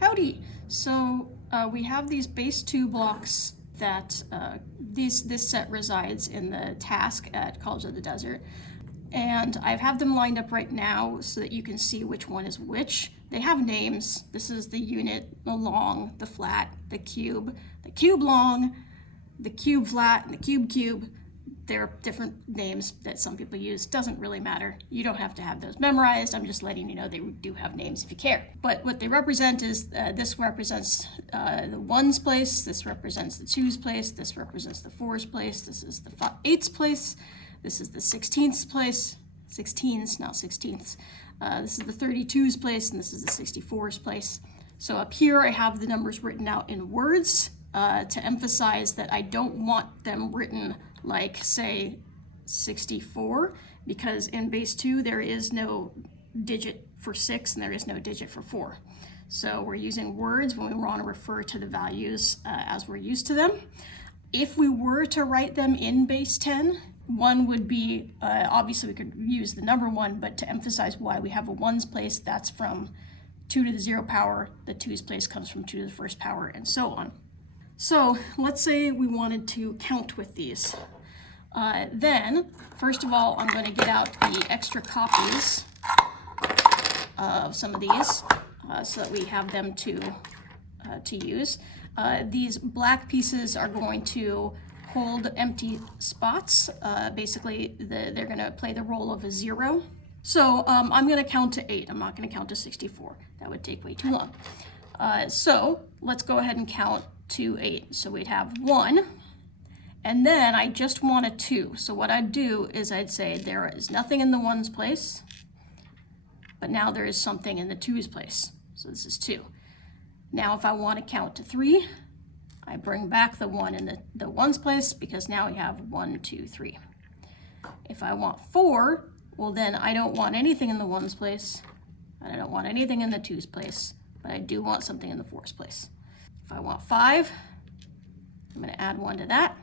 Howdy! So we have these base 2 blocks that this set resides in the task at College of the Desert. And I have them lined up right now so that you can see which one is which. They have names. This is the unit, the long, the flat, the cube long, the cube flat, and the cube. There are different names that some people use. Doesn't really matter. You don't have to have those memorized. I'm just letting you know they do have names if you care. But what they represent is this represents the ones place, this represents the twos place, this represents the fours place, this is the eights place, this is the 16ths place, 16s, not 16ths. This is the 32s place, and this is the 64s place. So up here I have the numbers written out in words to emphasize that I don't want them written like, say, 64, because in base 2 there is no digit for 6 and there is no digit for 4. So we're using words when we want to refer to the values as we're used to them. If we were to write them in base 10, 1 would be, obviously we could use the number 1, but to emphasize why we have a ones place, that's from 2 to the 0 power, the twos place comes from 2 to the first power, and so on. So let's say we wanted to count with these. Then, first of all, I'm going to get out the extra copies of some of these so that we have them to use. These black pieces are going to hold empty spots. Basically, they're going to play the role of a 0. So I'm going to count to 8. I'm not going to count to 64. That would take way too long. So let's go ahead and count to 8. So we'd have 1, and then I just want a 2. So what I'd do is I'd say there is nothing in the ones place, but now there is something in the twos place. So this is 2. Now if I want to count to 3, I bring back the 1 in the ones place, because now we have 1, 2, 3. If I want 4, well then I don't want anything in the ones place, and I don't want anything in the twos place, but I do want something in the fours place. If I want 5, I'm going to add 1 to that.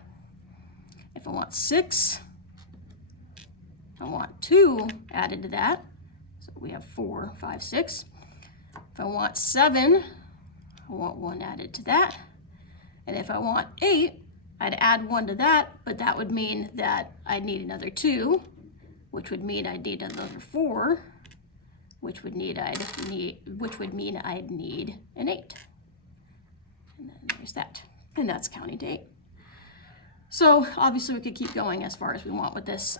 If I want 6, I want 2 added to that. So we have 4, 5, 6. If I want 7, I want 1 added to that. And if I want 8, I'd add 1 to that, but that would mean that I'd need another 2, which would mean I'd need another 4, which would mean I'd need an 8. And then there's that. And that's counting to 8. So obviously we could keep going as far as we want with this.